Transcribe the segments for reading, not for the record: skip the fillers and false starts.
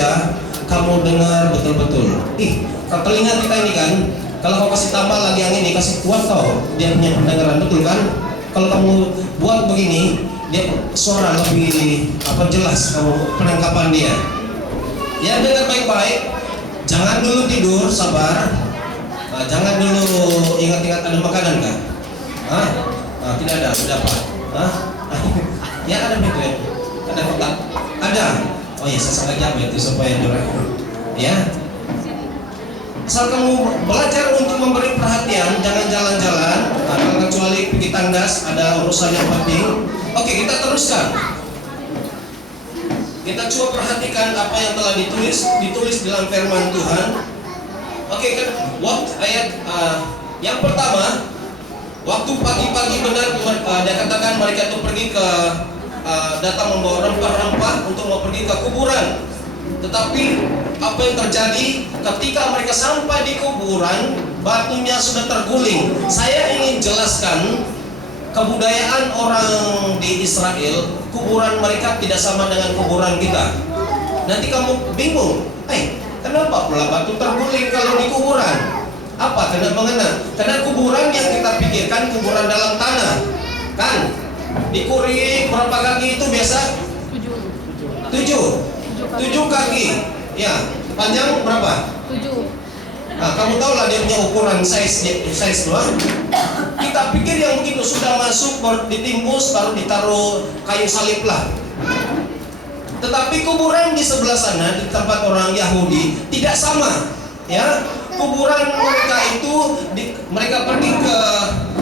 Ya, kamu dengar betul-betul. Kalau telinga kita ini kan, kalau kau kasih tambah lagi yang ini, kasih kuat tau, dia punya pendengaran, betul kan? Kalau kamu buat begini, dia suara lebih jelas kamu penangkapan dia. Ya, dengar baik-baik. Jangan dulu tidur, sabar. Jangan dulu ingat-ingat ada makanan kan? Tidak ada, sudah apa? Ya ada begitu ya. Ada kotak? Ada. Oh ya, sesaat lagi itu supaya durang. Ya. Asal kamu belajar untuk memberi perhatian, jangan jalan-jalan, kecuali pergi tandas, ada urusan yang penting. Oke, kita teruskan. Kita coba perhatikan apa yang telah ditulis dalam firman Tuhan. Oke, kan? Ayat yang pertama, waktu pagi-pagi benar dia katakan mereka itu pergi ke datang membawa rempah-rempah untuk mau pergi ke kuburan. Tetapi apa yang terjadi ketika mereka sampai di kuburan, batunya sudah terguling. Saya ingin jelaskan kebudayaan orang di Israel, kuburan mereka tidak sama dengan kuburan kita. Nanti kamu bingung, kenapa pula batu terguling kalau di kuburan? Apa? Karena kuburan yang kita pikirkan kuburan dalam tanah, kan? Dikurik berapa kaki itu biasa? 7 kaki. Ya, panjang berapa? 7. Kamu tahu lah dia punya ukuran size doang. Kita pikir yang begitu sudah masuk baru ditimbus, baru ditaruh kayu salib lah. Tetapi kuburan di sebelah sana di tempat orang Yahudi tidak sama. Ya, kuburan mereka itu mereka pergi ke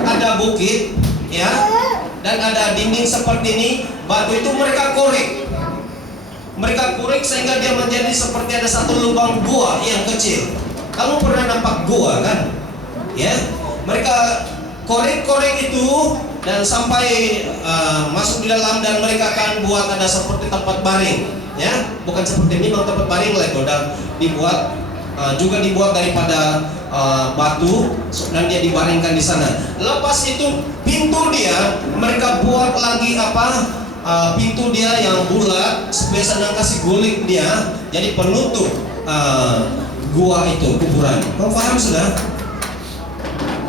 ada bukit, ya, dan ada dinding seperti ini, batu itu mereka korek. Mereka korek sehingga dia menjadi seperti ada satu lubang gua yang kecil. Kamu pernah nampak gua kan? Ya, mereka korek-korek itu dan sampai masuk di dalam, dan mereka akan buat ada seperti tempat baring, ya, bukan seperti ini, tempat baring lah itu, dan dibuat juga dibuat daripada batu, dan dia dibaringkan di sana. Lepas itu pintu dia mereka buat lagi pintu dia yang bulat, biasa kasih guling dia, jadi penutup gua itu kuburan. Kamu paham sudah?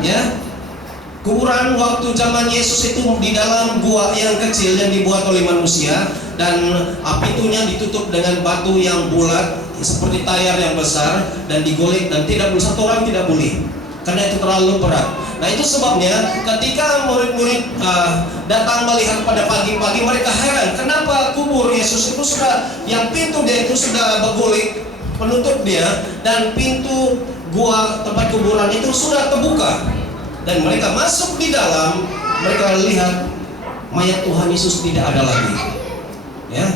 Ya, kuburan waktu zaman Yesus itu di dalam gua yang kecil yang dibuat oleh manusia, dan pintunya ditutup dengan batu yang bulat seperti tayar yang besar dan digolek, dan tidak boleh, satu orang tidak boleh karena itu terlalu berat. Nah, itu sebabnya ketika murid-murid datang melihat pada pagi-pagi, mereka heran kenapa kubur Yesus itu sudah, yang pintu dia itu sudah bergolek penutup dia, dan pintu gua tempat kuburan itu sudah terbuka, dan mereka masuk di dalam, mereka lihat mayat Tuhan Yesus tidak ada lagi. Ya,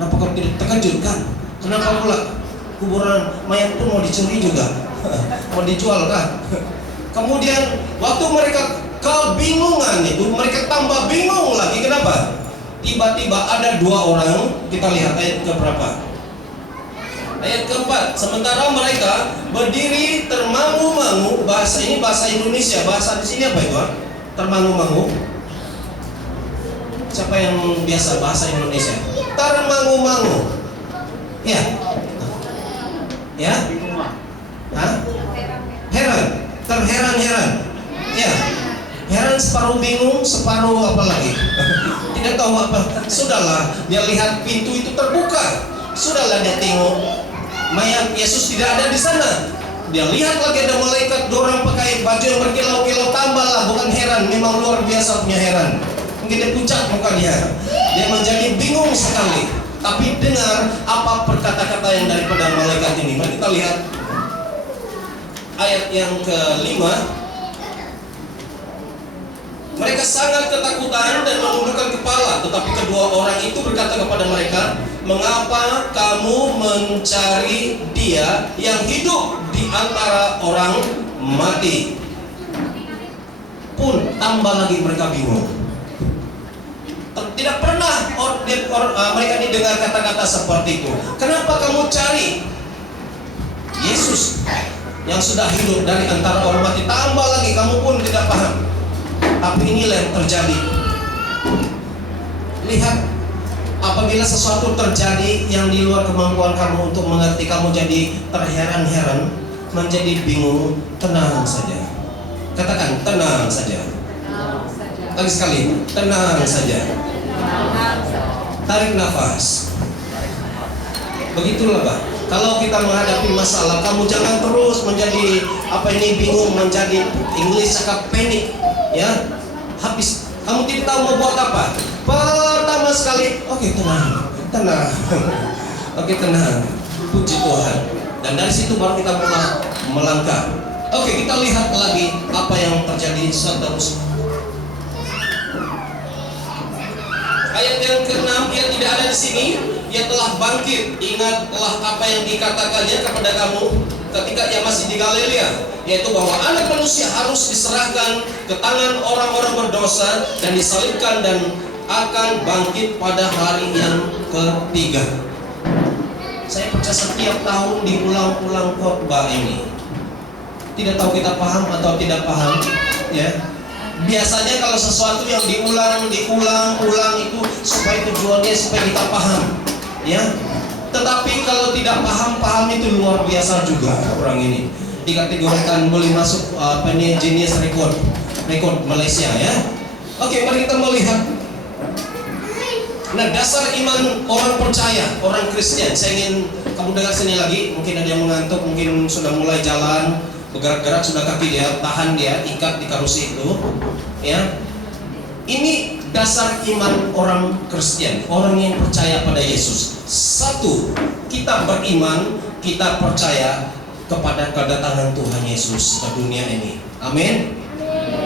apakah tidak terkejut kan? Kenapa pula kuburan mayat pun mau dicuri juga, mau dijual kan? Kemudian waktu mereka kebingungan itu, mereka tambah bingung lagi. Kenapa? Tiba-tiba ada 2 orang. Kita lihat ayat keberapa? Ayat keempat. Sementara mereka berdiri termangu-mangu. Bahasa ini bahasa Indonesia. Bahasa di sini apa itu? Termangu-mangu. Siapa yang biasa bahasa Indonesia? Termangu-mangu. Ya. Ya. Heran. Terheran-heran. Ya. Heran, separuh bingung, separuh apa lagi? Tidak tahu apa. Sudahlah, dia lihat pintu itu terbuka. Sudahlah, dia tengok mayat Yesus tidak ada di sana. Dia lihat lagi ada malaikat, 2 orang pakai baju yang berkilau-kilau. Tambahlah, bukan heran, memang luar biasa punya heran. Mungkin dia pucat muka dia. Dia menjadi bingung sekali. Tapi dengar apa perkata-kata yang daripada malaikat ini. Mari kita lihat ayat yang ke-5. Mereka sangat ketakutan dan menundukkan kepala, tetapi kedua orang itu berkata kepada mereka, "Mengapa kamu mencari Dia yang hidup di antara orang mati?" Pun tambah lagi mereka bingung. Tidak pernah mereka didengar kata-kata seperti itu. Kenapa kamu cari Yesus yang sudah hidup dari antara orang mati? Tambah lagi kamu pun tidak paham. Tapi inilah yang terjadi. Lihat Apabila sesuatu terjadi yang di luar kemampuan kamu untuk mengerti, kamu jadi terheran-heran, menjadi bingung, tenang saja. Katakan, tenang saja. Lagi sekali, tenang saja. Tarik nafas. Begitulah Pak. Kalau kita menghadapi masalah, kamu jangan terus menjadi bingung, menjadi English cakap panik, ya. Habis kamu tidak tahu mau buat apa. Pertama sekali, oke, tenang. Oke, tenang. Puji Tuhan. Dan dari situ baru kita mulai melangkah. Oke, kita lihat lagi apa yang terjadi seterusnya. Ayat yang ke-6, ia tidak ada di sini. Ia telah bangkit. Ingatlah apa yang dikatakannya kepada kamu ketika ia masih di Galilea, yaitu bahwa Anak Manusia harus diserahkan ke tangan orang-orang berdosa dan disalibkan dan akan bangkit pada hari yang ketiga. Saya percaya setiap tahun diulang-ulang khotbah ini. Tidak tahu kita paham atau tidak paham, ya. Biasanya kalau sesuatu yang diulang itu supaya tujuannya supaya kita paham, ya. Tetapi kalau tidak paham itu luar biasa juga. Orang ini dikategorikan boleh masuk Guinness record Malaysia, ya. Oke, mari kita melihat. Nah, dasar iman orang percaya, orang Kristen. Saya ingin kamu dengar sini lagi. Mungkin ada yang mengantuk, mungkin sudah mulai jalan, bergerak-gerak sudah kaki dia, tahan dia, ikat di karusi itu, ya. Ini dasar iman orang Kristen, orang yang percaya pada Yesus. Satu, kita beriman, kita percaya kepada kedatangan Tuhan Yesus ke dunia ini. Amin.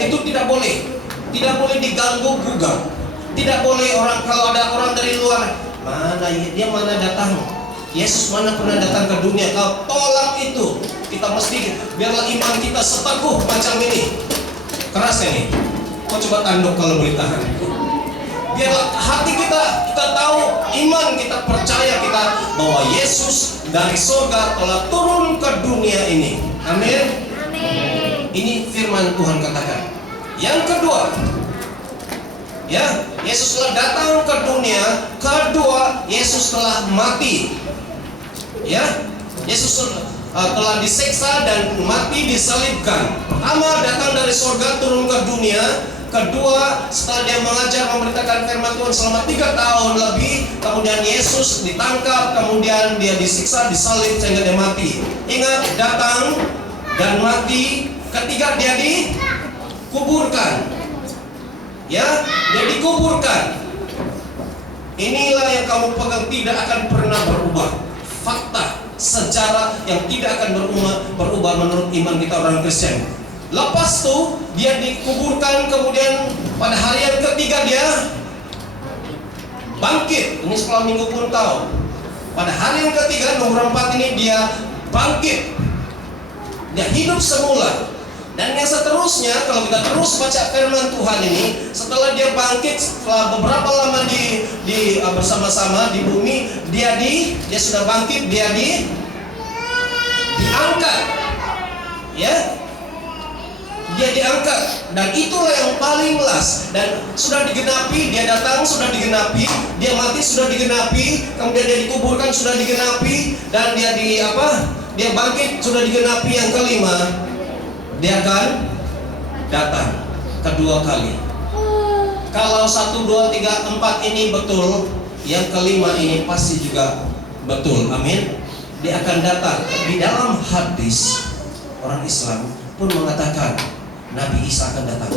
Itu tidak boleh diganggu gugat. Tidak boleh kalau ada orang dari luar, dia mana datang? Yesus mana pernah datang ke dunia? Kau tolak itu. Kita mesti biarlah iman kita seteguh macam ini. Keras ini. Kau coba tanduk kalau boleh tahan. Biarlah hati kita tahu, iman kita percaya kita bahwa Yesus dari surga telah turun ke dunia ini. Amin. Ini firman Tuhan katakan. Yang kedua, ya, Yesus telah datang ke dunia. Kedua, Yesus telah mati. Ya, Yesus telah disiksa dan mati disalibkan. Pertama, datang dari surga turun ke dunia. Kedua, setelah dia mengajar memberitakan firman Tuhan selama 3 tahun lebih, kemudian Yesus ditangkap, kemudian dia disiksa, disalib sehingga dia mati. Ingat, datang dan mati. Ketiga, dia dikuburkan. Ya, dia dikuburkan. Inilah yang kamu pegang, tidak akan pernah berubah. Fakta, sejarah yang tidak akan berubah menurut iman kita orang Kristen. Lepas itu dia dikuburkan, kemudian pada hari yang ketiga dia bangkit. Ini sekolah minggu pun tahu. Pada hari yang ketiga, nomor 4 ini dia bangkit. Dia hidup semula. Dan yang seterusnya, kalau kita terus baca firman Tuhan ini, setelah dia bangkit, setelah beberapa lama bersama-sama di bumi, dia sudah bangkit, dia diangkat, ya, dia diangkat, dan itulah yang paling last. Dan sudah digenapi, dia datang sudah digenapi, dia mati sudah digenapi, kemudian dia dikuburkan sudah digenapi, dan dia dia bangkit sudah digenapi. Yang kelima, dia akan datang kedua kali. Kalau 1, 2, 3, 4 ini betul, yang kelima ini pasti juga betul. Amin. Dia akan datang. Di dalam hadis orang Islam pun mengatakan Nabi Isa akan datang.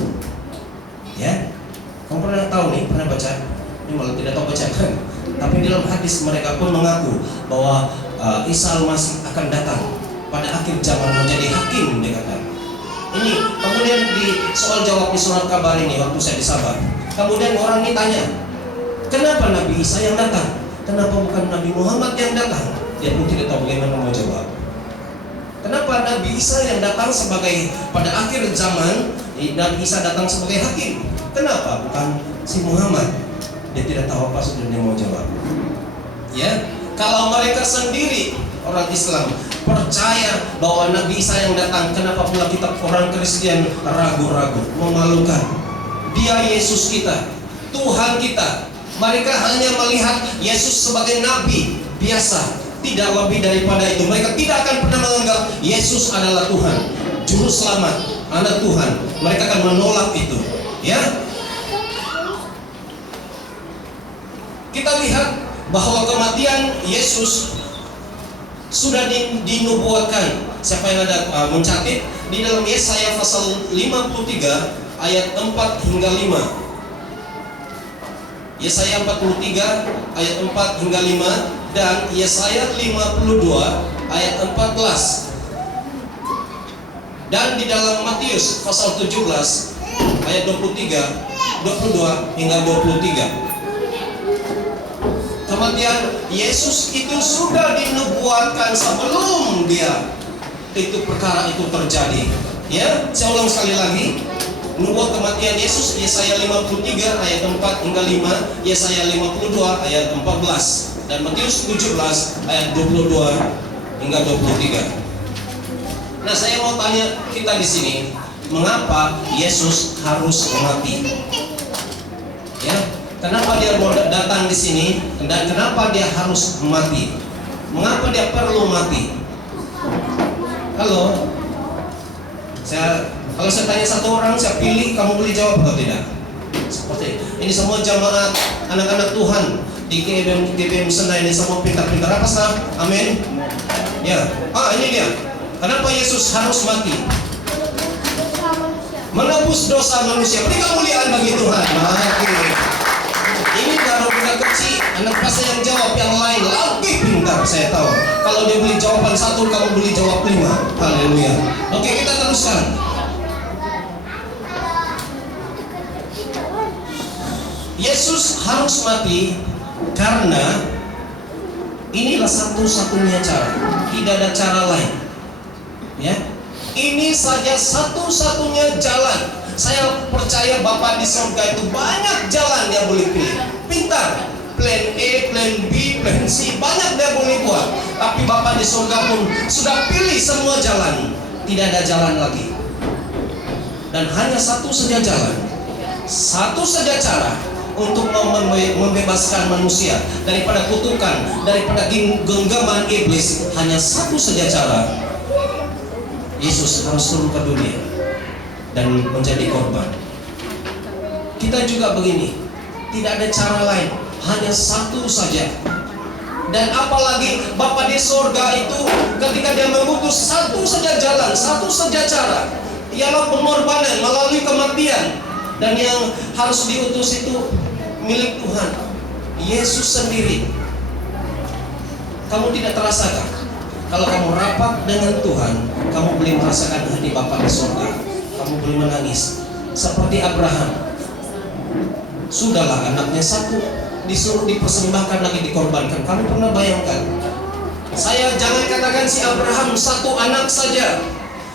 Ya, kamu pernah tahu nih, pernah baca? Ini malah tidak tahu baca kan? Tapi di dalam hadis mereka pun mengaku bahwa Isa Al-Masih akan datang pada akhir zaman menjadi hakim, dia kata. Ini kemudian di soal jawab di surat kabar ini waktu saya di Sabah, kemudian orang ini tanya, kenapa Nabi Isa yang datang? Kenapa bukan Nabi Muhammad yang datang? Dia pun tidak tahu bagaimana mau jawab. Kenapa Nabi Isa yang datang sebagai pada akhir zaman, Nabi Isa datang sebagai hakim? Kenapa bukan si Muhammad? Dia tidak tahu apa sudah dia mau jawab. Ya, kalau mereka sendiri orang Islam percaya bahwa Nabi Isa yang datang, kenapa pula kita orang Kristen ragu-ragu, memalukan? Dia Yesus kita, Tuhan kita, Mereka hanya melihat Yesus sebagai nabi biasa, tidak lebih daripada itu. Mereka tidak akan pernah menganggap Yesus adalah Tuhan, juru selamat, anak Tuhan. Mereka akan menolak itu. Ya, kita lihat bahwa kematian Yesus sudah dinubuatkan. Siapa yang ada mencatat di dalam Yesaya pasal 53 ayat 4 hingga 5. Yesaya 43 ayat 4 hingga 5 dan Yesaya 52 ayat 14. Dan di dalam Matius pasal 17 ayat 23, 22 hingga 23. Kematian Yesus itu sudah dinubuatkan sebelum perkara itu terjadi. Ya, saya ulang sekali lagi. Nubuat kematian Yesus Yesaya 53 ayat 4 hingga 5, Yesaya 52 ayat 14 dan Matius 17 ayat 22 hingga 23. Nah, saya mau tanya kita di sini, mengapa Yesus harus mati? Ya, kenapa dia datang di sini dan kenapa dia harus mati? Mengapa dia perlu mati? Halo, kalau saya tanya satu orang, saya pilih, kamu boleh jawab atau tidak? Seperti ini semua jamaat anak-anak Tuhan di GBM Senda ini semua pintar-pintar apa sah? Amin. Ya, ini dia. Kenapa Yesus harus mati? Menebus dosa manusia. Beri kemuliaan bagi Tuhan. Mati. Ini baru budak kecil. Anak pastor yang jawab yang lain lebih pintar, saya tahu. Kalau dia beli jawaban satu, kamu beli jawab 5. Haleluya. Oke, kita teruskan. Yesus harus mati karena inilah satu-satunya cara. Tidak ada cara lain. Ya, ini saja satu-satunya jalan. Saya percaya Bapa di surga itu banyak jalan dia boleh pilih. Pintar, plan A, plan B, plan C, banyak dia boleh buat. Tapi Bapa di surga pun sudah pilih semua jalan. Tidak ada jalan lagi. Dan hanya satu saja jalan, satu saja cara untuk membebaskan manusia daripada kutukan, daripada genggaman iblis. Hanya satu saja cara. Yesus harus turun ke dunia dan menjadi korban. Kita juga begini, tidak ada cara lain, hanya satu saja. Dan apalagi Bapa di surga itu ketika dia mengutus satu saja jalan, satu saja cara, ialah pengorbanan melalui kematian. Dan yang harus diutus itu milik Tuhan, Yesus sendiri. Kamu tidak terasakan? Kalau kamu rapat dengan Tuhan, kamu boleh merasakan hati Bapa di surga. Kamu boleh menangis seperti Abraham. Sudahlah, anaknya satu disuruh dipersembahkan lagi, dikorbankan. Kamu pernah bayangkan? Saya jangan katakan si Abraham satu anak saja.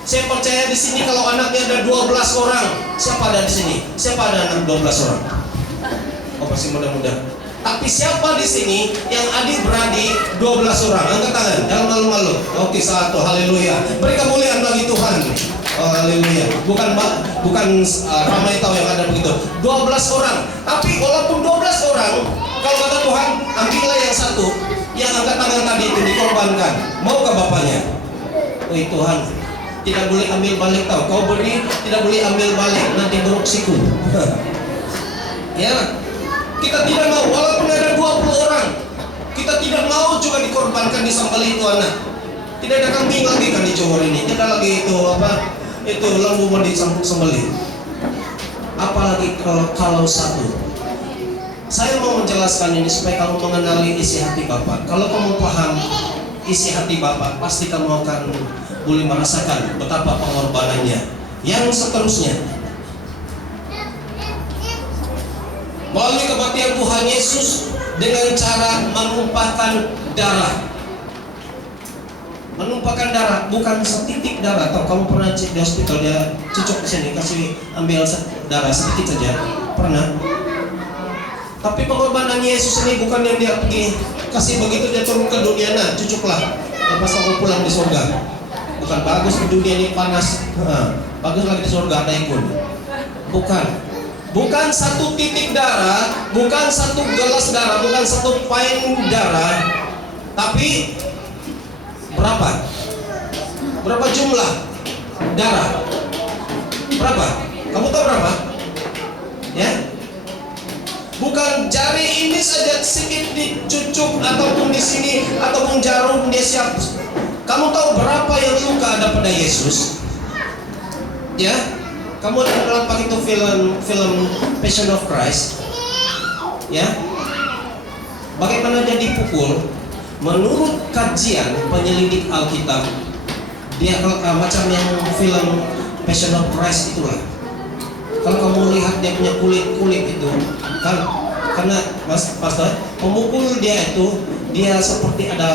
Saya percaya di sini kalau anaknya ada 12 orang. Siapa ada di sini? Siapa ada anak 12 orang? Oh, pasti mudah-mudah. Tapi siapa di sini yang adik-beradik 12 orang? Angkat tangan, jangan malu-malu. Oke, satu, haleluya. Beri kemuliaan bagi Tuhan. Oh, haleluya. Bukan ramai tahu yang ada begitu. 12 orang. Tapi walaupun 12 orang, kalau kata Tuhan, ambillah yang satu, yang angkat tangan tadi itu dikorbankan. Maukah bapaknya? Wih Tuhan, tidak boleh ambil balik, tahu. Kau beri, tidak boleh ambil balik, nanti buruk siku. Ya. Kita tidak mau, walaupun ada 20 orang, kita tidak mau juga dikorbankan, disembelih itu anak. Tidak ada kambing lagi kan di Johor ini, tidak lagi itu lembu mau disembelih. Apalagi kalau satu. Saya mau menjelaskan ini supaya kamu mengenali isi hati Bapa. Kalau kamu paham isi hati Bapa, pasti kamu akan boleh merasakan betapa pengorbanannya. Yang seterusnya, melalui kematian Tuhan Yesus dengan cara menumpahkan darah. Menumpahkan darah, bukan setitik darah. Atau kamu pernah cek di hospital, dia cucuk di sini, kasih ambil darah sedikit saja. Pernah? Tapi pengorbanan Yesus ini bukan yang dia pergi kasih begitu dia turun ke dunia, nah cucuklah. Lepas kamu pulang di surga. Bukan bagus di dunia ini panas, bagus lagi di surga ada ikut. Bukan. Bukan satu titik darah, bukan satu gelas darah, bukan satu pint darah, tapi berapa? Berapa jumlah darah? Berapa? Kamu tahu berapa? Ya? Bukan jari ini saja sedikit dicucuk ataupun di sini ataupun jarum dia siap. Kamu tahu berapa yang luka ada pada Yesus? Ya? Kamu ada nonton itu film Passion of Christ? Ya? Bagaimana dia dipukul? Menurut kajian penyelidik Alkitab, dia macam yang film Passion of Christ itulah. Kalau kamu lihat dia punya kulit itu, kan karena pastor memukul dia itu, dia seperti ada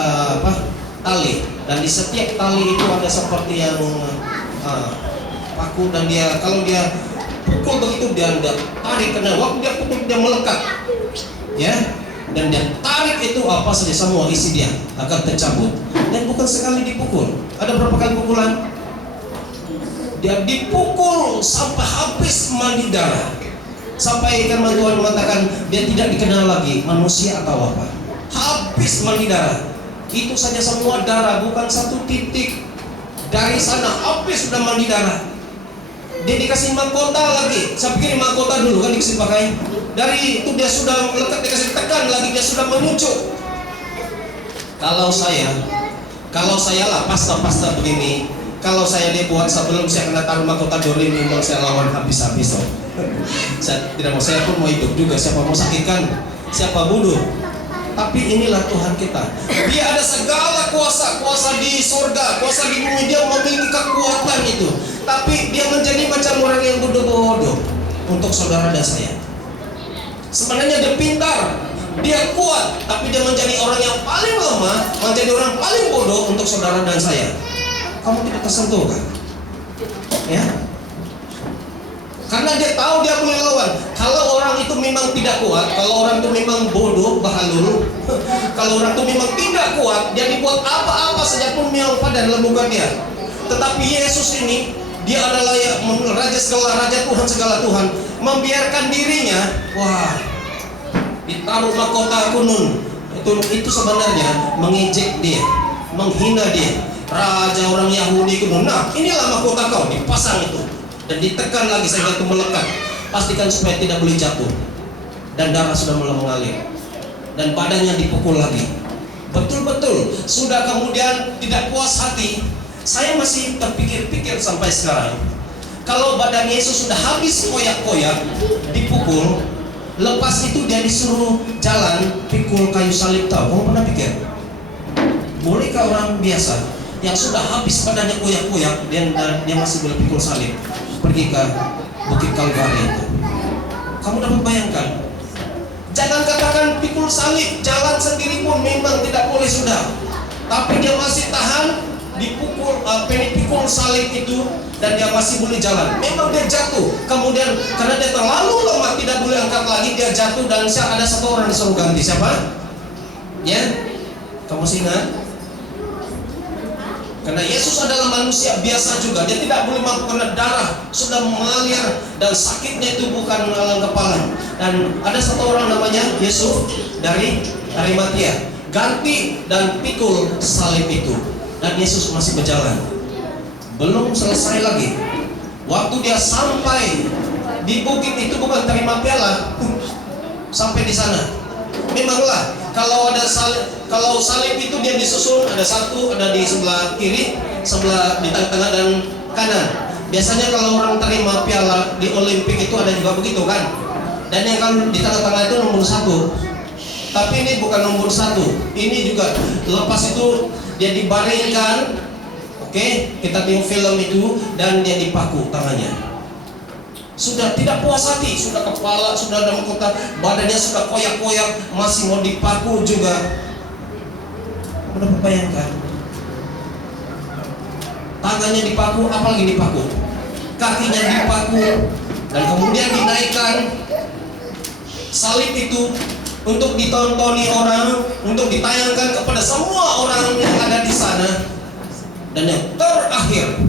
tali, dan di setiap tali itu ada seperti yang paku, dan dia kalau dia pukul begitu dia tarik, karena waktu dia pukul dia melekat, ya, dan dia tarik itu apa saja semua isi dia akan tercabut, dan bukan sekali dipukul. Ada berapa kali pukulan? Dia dipukul sampai habis mandi darah, sampai firman Tuhan mengatakan dia tidak dikenal lagi manusia atau apa. Habis mandi darah, itu saja semua darah, bukan satu titik. Dari sana habis sudah mandi darah. Dia dikasih mahkota lagi. Saya pikir mahkota dulu kan dikasih pakai. Dari itu dia sudah melekat, dikasih tekan lagi, dia sudah menuju. Kalau saya lah pastor begini, kalau saya dibuat sebelum saya kena taruh mahkota duri, memang saya lawan habis-habis. Saya tidak mau, saya pun mau hidup juga. Siapa mau sakitkan, siapa bunuh. Tapi inilah Tuhan kita. Dia ada segala kuasa di surga, kuasa di bumi. Dia memiliki kekuatan itu. Tapi dia menjadi macam orang yang bodoh-bodoh untuk saudara dan saya. Sebenarnya dia pintar, dia kuat, tapi dia menjadi orang yang paling lemah, menjadi orang paling bodoh untuk saudara dan saya. Kamu tidak tersentuh kan? Ya? Karena dia tahu dia punya lawan. Kalau orang itu memang tidak kuat, kalau orang itu memang bodoh, bahalul, kalau orang itu memang tidak kuat, dia dibuat apa-apa saja pun memang pada dalam muka dia. Tetapi Yesus ini, dia adalah raja segala raja, Tuhan segala Tuhan, membiarkan dirinya, wah, ditaruh mahkota kunun. Itu sebenarnya mengejek dia, menghina dia. Raja orang Yahudi kunun. Nah, inilah mahkota kau, dipasang itu. Dan ditekan lagi sehingga itu melekat. Pastikan supaya tidak boleh jatuh. Dan darah sudah mulai mengalir. Dan badannya dipukul lagi. Betul-betul. Sudah kemudian tidak puas hati. Saya masih terpikir-pikir sampai sekarang. Kalau badan Yesus sudah habis koyak-koyak, dipukul, lepas itu dia disuruh jalan pikul kayu salib. Tahu? Kamu pernah pikir? Bolehkah orang biasa yang sudah habis badannya koyak-koyak, dia masih boleh pikul salib, pergi ke Bukit Kalvari itu? Kamu dapat bayangkan? Jangan katakan pikul salib, jalan sendiri pun memang tidak boleh sudah. Tapi dia masih tahan dipukul, pikul salib itu, dan dia masih boleh jalan. Memang dia jatuh, kemudian karena dia terlalu lemah tidak boleh angkat lagi, dia jatuh, dan ada satu orang disuruh ganti. Siapa? Ya, kamu masih ingat? Karena Yesus adalah manusia biasa juga, dia tidak boleh mampu karena darah sudah mengalir dan sakitnya itu bukan mengalang kepala. Dan ada satu orang namanya Yesus dari Arimatia, ganti dan pikul salib itu, dan Yesus masih berjalan. Belum selesai lagi. Waktu dia sampai di bukit itu, bukan terima piala, sampai di sana. Memanglah kalau salib itu dia disusun, ada satu, ada di sebelah kiri, sebelah di tengah-tengah dan kanan. Biasanya kalau orang terima piala di Olimpik itu ada juga begitu kan. Dan yang kalau di tengah-tengah itu nomor 1. Tapi ini bukan nomor 1. Ini juga lepas itu dia dibaringkan. Oke, kita tengok film itu, dan dia dipaku tangannya. Sudah tidak puas hati, sudah kepala, sudah ada mahkota, badannya sudah koyak-koyak, masih mau dipaku juga. Udah bayangkan, tangannya dipaku, apalagi dipaku, kakinya dipaku, dan kemudian dinaikkan salib itu untuk ditontoni orang, untuk ditayangkan kepada semua orang yang ada di sana. Dan yang terakhir,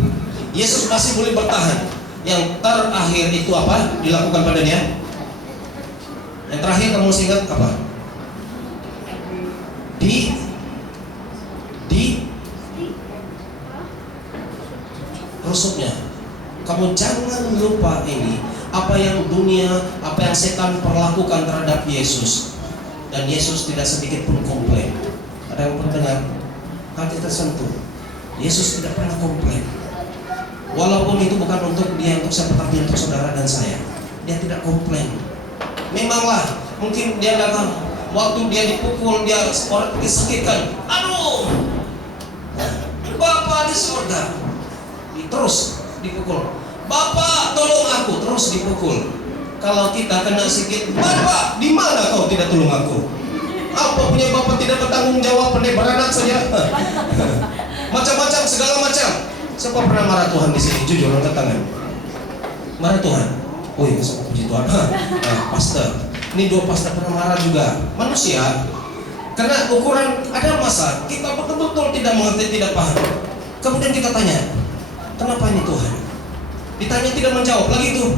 Yesus masih boleh bertahan. Yang terakhir itu apa dilakukan padanya? Yang terakhir kamu masih ingat apa? Rusuknya. Kamu jangan lupa ini, apa yang dunia, apa yang setan perlakukan terhadap Yesus. Dan Yesus tidak sedikit pun komplain. Ada yang pendengar, hati tersentuh. Yesus tidak pernah komplain. Walaupun itu bukan untuk dia, untuk siapa, tapi untuk saudara dan saya. Dia tidak komplain. Memanglah, mungkin dia datang, waktu dia dipukul, dia orang disakitkan. Aduh, Bapak di surga, terus dipukul. Bapak tolong aku, terus dipukul. Kalau kita kena sedikit, Bapak di mana kau tidak tolong aku? Apa punya Bapak tidak bertanggung jawab, pandai beranak saja? Macam-macam, segala macam. Siapa pernah marah Tuhan di sini? Jujur, angkat tangan. Marah Tuhan? Oh iya, sama puji Tuhan. Pastor. Ini 2 pastor pernah marah juga. Manusia. Karena ukuran ada masa kita betul-betul tidak mengerti, tidak paham. Kemudian kita tanya, kenapa ini Tuhan? Ditanya tidak menjawab lagi tuh.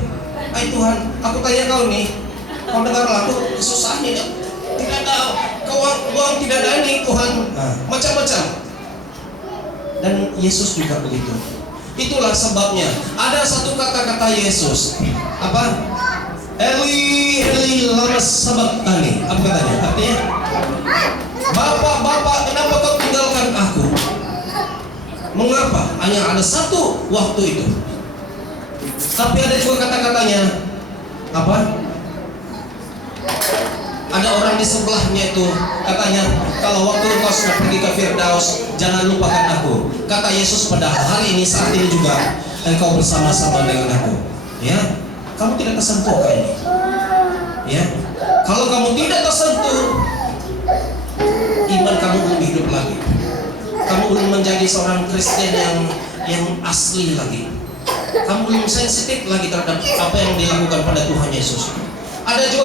Hai Tuhan, aku tanya kau nih, kau dengarlah aku kesusahannya. Tidak ada uang, tidak ada ini Tuhan. Macam-macam. Dan Yesus juga begitu. Itulah sebabnya ada satu kata-kata Yesus. Apa? Eli, Eli, lama sabachthani. Apa katanya? Artinya, Bapak, kenapa kau tinggalkan aku? Mengapa? Hanya ada satu waktu itu. Tapi ada juga kata-katanya. Apa? Ada orang di sebelahnya itu katanya, kalau waktu engkau sudah pergi ke Firdaus, jangan lupakan aku. Kata Yesus pada hari ini, saat ini juga, engkau bersama-sama dengan aku. Ya, kamu tidak tersentuh kayak ini. Ya, kalau kamu tidak tersentuh, iman kamu belum hidup lagi. Kamu belum menjadi seorang Kristen yang asli lagi. Kamu belum sensitif lagi terhadap apa yang dilakukan pada Tuhan Yesus. Ada juga